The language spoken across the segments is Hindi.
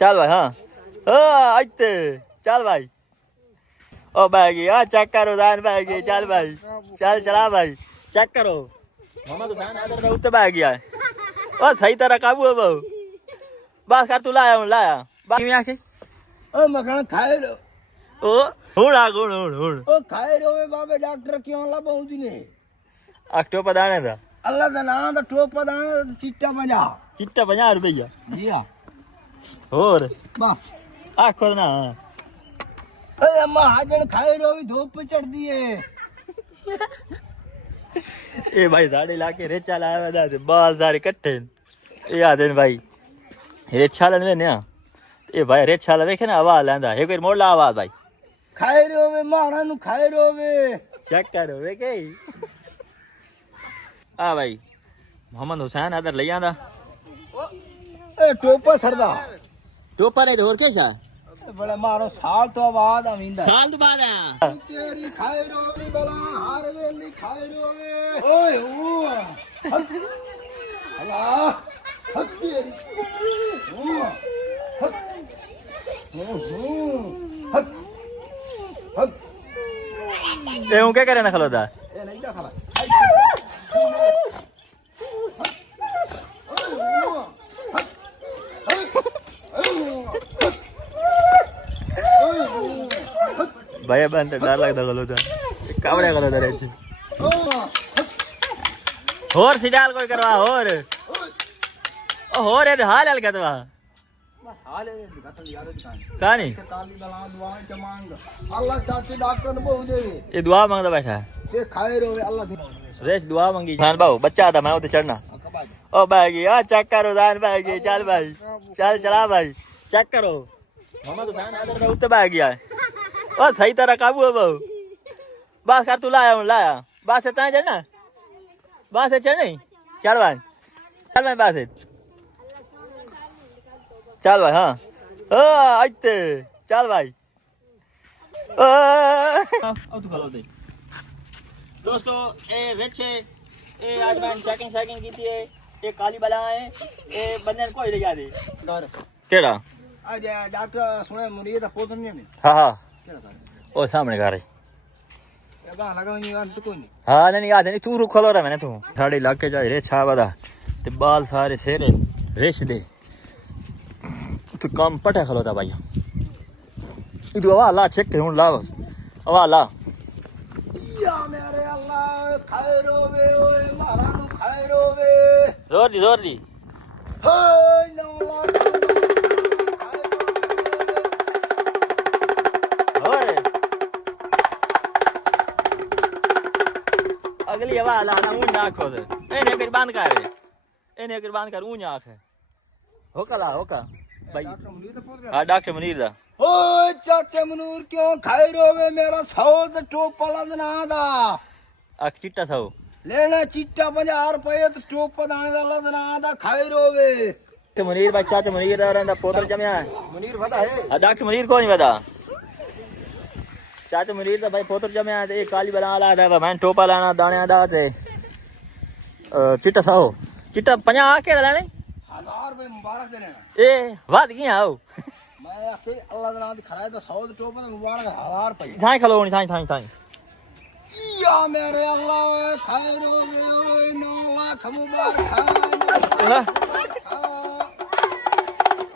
चल भाई हाँ आते चल भाई ओ बैगी हाँ चेक करो दान बैगी चल भाई चल चला भाई चेक करो मामा तो दान आदर उठते बैग गया है ओ सही तरह काबू है बहु बस कर तू लाया बाकी में आके ओ मखण खाए रो ओ हुण ओ खाए रो वे बाबे डॉक्टर क्यों ला बहुत ने अक्टो पदाने था अल्लाह का नाम दा टोप पदाने चिट्टा बजा चिट्टा 50 रुपया जी हां और बस आखो ना ए अम्मा हाजन खाए रो भी धूप पे चढ़ दिए ए भाई साढ़े लाके रेचा लाया वदा ते बाल सारे इकट्ठे ए आदे भाई रेचा लने ने ए भाई रेचा ला वेखे ना आवाज लांदा एक बार मोड़ ला आवाज भाई खाए रो वे मारा नु खाए रो वे चेक करो वे के आ भाई मोहम्मद हुसैन आदर ले आंदा ए टोपा सरदा टोपा नहीं तो और क्या बड़ा मारो साल तो आवाज आविंदा साल तो बाद है तेरी खाए रो वे बला हार वेली खाए रो वे ओए ओ अल्लाह हक तेरी ओ हक हक ए हूं क्या करे ना खलोदा ए नहीं दा खाला भाई बंद डर लगता खलोदा कावड़े खलोदा रे छी और सिडाल कोई करवा और ओ होर है हाल हाल कतवा हाल है दिखाता यार दुकान कहानी ताली बला दुआएं जमांग अल्लाह चाची डॉक्टर ने बहु दे ये दुआ मांगदा बैठा ये खाए रो अल्लाह रेस दुआ मांगी खान बाबू बच्चा था मैं उते चढ़ना ओ बैगी हां चेक करो दान बैगी चल भाई चल चला भाई चेक करो मामा तो दान आदर उते बैग गया है ओ सही तरह काबू है बहु बस कर तू लाया बस से ताए चढ़ना बस से चढ़ नहीं चल भाई बस से चल भाई हाँ आते चल भाई अब तू खलो दे दोस्तों ए रेचे ए आज मैं चेकिंग की थी ये काली बला है ये बंदे कोई ले जा दे केड़ा आज डॉक्टर सुने मुरीद पोतन ने हाँ केड़ा था ओ सामने घर है ये गाना लगा नहीं अंत कोई नहीं हाँ नहीं याद नहीं तू रुक खलो रहा मैंने तू साढ़े इलाके जा रे छा बदा ते बाल सारे सेरे रेश दे तू काम पटे खलो था भाई इधर आवा ला चेक कर ला बस आवा ला या मेरे अल्लाह खाए रोवे ओए मारा नु खाए रोवे जोर दी हे नौला और अगली हवा लाना ऊन आंखों से एने फिर बंद कर ऊन आंख है होका भाई हाँ डॉक्टर मुनीर दा ओए चाचे मनूर क्यों खाए रोवे मेरा सौद टोप पलंद ना दा अख चिट्टा था लेना चिट्टा 50 रुपए तो टोप दाने दा लद ना दा खाए रोवे तो मुनीर भाई चाचा मुनीर रहंदा पोतर जमया मुनीर पता है हाँ डॉक्टर मुनीर को नहीं पता चाचा मुनीर दा भाई पोतर जमया ते काली बला ला था मैं टोपा लाना दाने दा ते चिट्टा था चिट्टा 50 केड़ा लाने 1000 रुपए मुबारक देने ए वाद गया आओ मैं आखे अल्लाह दा नाम खराए तो सौद टोप मुबारक 1000 रुपए थाई खलो नहीं थाई या मेरे अल्लाह खाए रोवे ओए 9 लाख मुबारक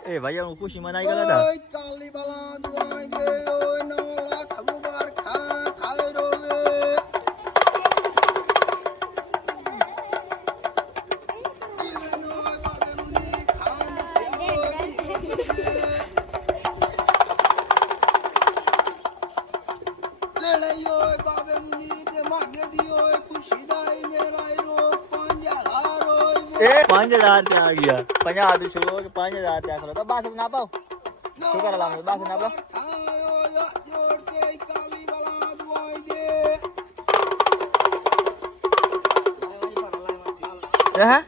ए भैया खुशी मनाई गला था ओए काली बला दुआएं दे ओए 9 लाख मुबारक खाए रोवे लेने ओए बाबे मुनी दे मांगे दी ओए खुशी दाई मेरा रो 5000 ओए ए 5000 पे आ गया 50 तो शुरू हो 5000 पे खलो तो बस ना पाओ शुक्र अल्लाह बस ना पाओ जोड़ के काली बला दुआएं दे है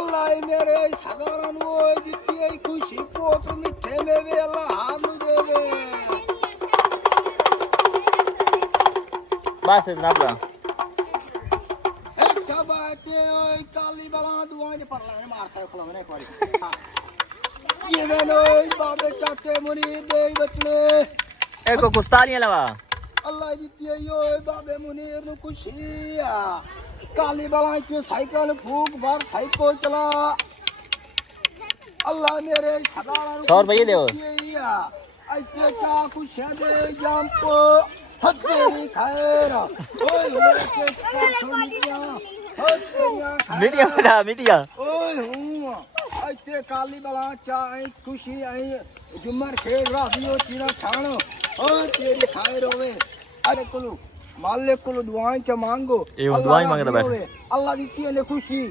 अल्लाह मेरे साधारण ओए जितनी खुशी पोत मिठे में वे अल्लाह हानु देवे बस ना पाओ एक बात काली बला दुआएं दे पर लाने मार सा खला मैंने एक बारी ਜਿਵੇਂ ਨੋਏ ਬਾਬੇ ਚਾਚੇ ਮੁਨੀਰ ਦੇ ਬਚਨੇ ਇਹ ਕੋ ਕੁਸਤਾਲੀਆਂ ਲਵਾ ਅੱਲਾ ਦਿੱਤੀ ਓਏ ਬਾਬੇ ਮੁਨੀਰ ਨੂੰ ਖੁਸ਼ੀ ਆ ਕਾਲੀ ਬਾਲਾਂ ਚ ਸਾਈਕਲ ਫੂਕ ਬਾਹਰ ਸਾਈਕਲ ਚਲਾ ਅੱਲਾ ਮੇਰੇ ਸਦਾਰਾਂ ਨੂੰ 100 ਰੁਪਏ ਦਿਓ ऐसे चाकू दे जंप हत्तेरी खैर ओए मेरे के मीडिया मीडिया बना मीडिया ओए हूं ऐसे काली बला चाय खुशी आई जुमर खेल राधियो चीना छाण ओ तेरी खैर होवे अरे कुलू मालिक कुलू दुआएं च मांगो ये दुआएं मांगदा बैठ अल्लाह दी ने खुशी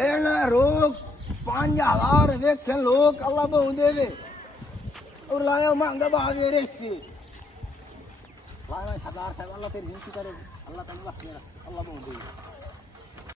लेना रोग 5000 वेखन लोग अल्लाह बहु देवे और लाया मांगा बागे रेस्ती लाया सरदार साहब अल्लाह तेरी जिंदगी करे अल्लाह तन्नू बस मेरा अल्लाह बोल दे